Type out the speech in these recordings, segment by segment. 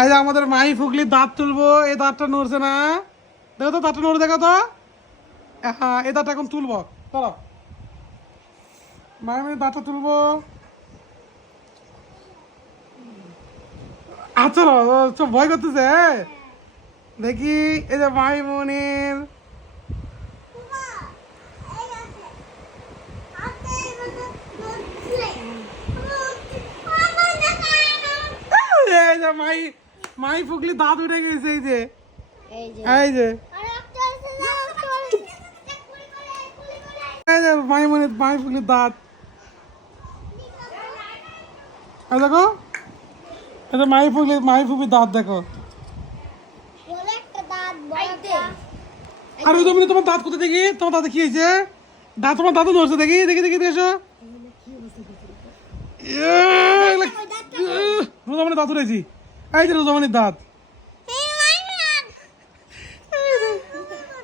এই যে আমাদের মাই ফুগলি দাঁত তুলবো, এই দাঁতটা নড়ছে না, দেখো তো দাঁতটা নড়ে, দেখো তো। হ্যাঁ, এই দাঁতটা এখন তুলবো, চলো মাই আমি দাঁতটা তুলবো। আচ্ছা সব ভয় করতেছে, দেখি। এই যে মাই বোনের এই যে মাই মাই ফুগলি দাঁত উঠে গেছে, এই যে এই যে এই যে মাই বোনের মাই ফুগলির দাঁত, এই দেখো, এই যে মাই ফুগলির দাঁত দেখো। আর ওই জন্য তোমার দাঁত কোথায়, দেখি তোমার দাঁতে কি হয়েছে, দাঁত তোমার দাঁতও ধরছে, দেখি দেখি দেখি দেখো, রোজামানের দাঁত উঠেছি, এই যে রোজামানের দাঁত,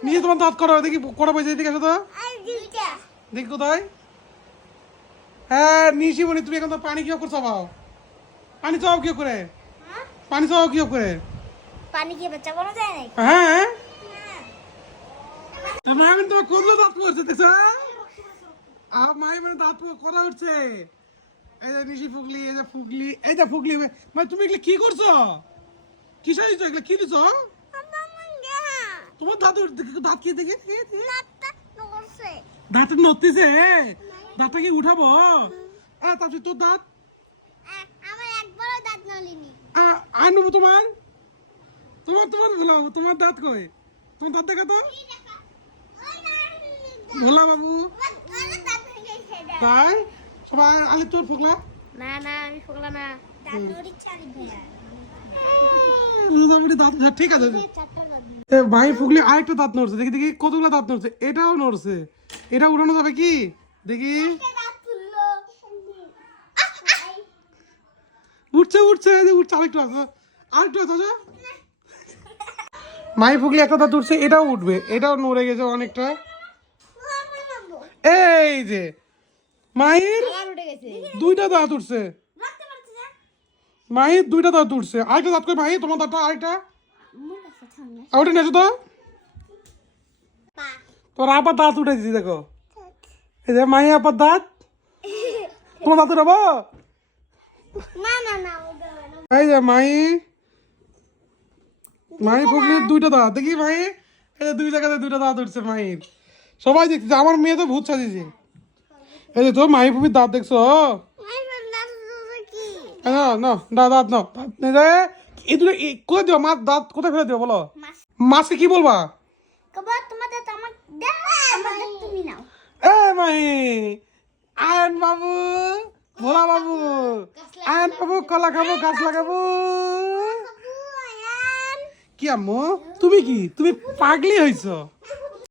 নিয়ে তোমার দাঁত করো, দেখি কটা পয়সা, এদিকে আসো তো, দেখি কোথায়। হ্যাঁ নিশি বনি, তুমি এখন তো পানি কি করে চাবাও, পানি চাও কি করে, পানি চাও কি করে, পানি কি বাচ্চা বলা যায় না? হ্যাঁ তোমার তোমার করলো দাঁত করছে, দেখছো, আর মাই মানে দাঁত করা উঠছে। এই যে নিশি ফুগলি, এই যে ফুগলি, এই যে ফুগলি, মানে তুমি এগুলো কি করছো, কি সাইছো এগুলো, কি দিছো তোমার দাঁত দাঁত কি দেখি, দাঁত নড়তেছে, দাঁতটা কি উঠাবো, তারপরে তোর দাঁত আমার একবারও দাঁত নলিনি। আনবো তোমার, তোমার তোমার ভোলা তোমার দাঁত কই, তোমার দাঁত দেখা তো ভোলা বাবু, তাই সবাই আলে তোর ফুগলা, না না আমি ফুগলা না, দাঁত নড়িচ্ছে আরে ভাইয়া। রোজামুড়ি দাঁত, ঠিক আছে। ভাই ফুগলি আরেকটা দাঁত নড়ছে, দেখি দেখি কতগুলো দাঁত নড়ছে, এটাও নড়ছে, এটা উঠানো যাবে কি দেখি, উঠছে উঠছে উঠছে, আরেকটু আছে, আরেকটু আছে। মাই ফুগলি একটা দাঁত উঠছে, এটাও উঠবে, এটাও নড়ে গেছে অনেকটা। এই যে মায়ের দুইটা দাঁত উঠছে, মায়ের দুইটা দাঁত উঠছে, আরেকটা দাঁত কই ভাই, তোমার দাঁতটা আরেকটা, ওটা নেছো তো, তোর আপার দাঁত উঠেছি দেখো, এই যে মাই আপার দাঁত, তোমার দাঁত উঠাবো, না না না এই যে মাই মাই ফুগলির দুইটা দাঁত, দেখি ভাই, এই যে দুই জায়গাতে দুইটা দাঁত উঠছে মায়ের, সবাই দেখছে, আমার মেয়ে তো ভূত সাজিয়েছে। এই যে তো মাই ফুগলির দাঁত দেখছো, না না দাঁত না, এই দুটো কোথায় দিও, মাছ দাঁত কোথায় ফেলে দিও বলো, মাছকে কি বলবা, কবার তোমাদের তো আমাকে দাও, আমাদের তুমি নাও। এ মাই আয়ন বাবু, ভোলা বাবু, আয়ন বাবু কলা খাবো, গাছ লাগাবো। কি আম্মু তুমি কি, তুমি পাগলি হইছো।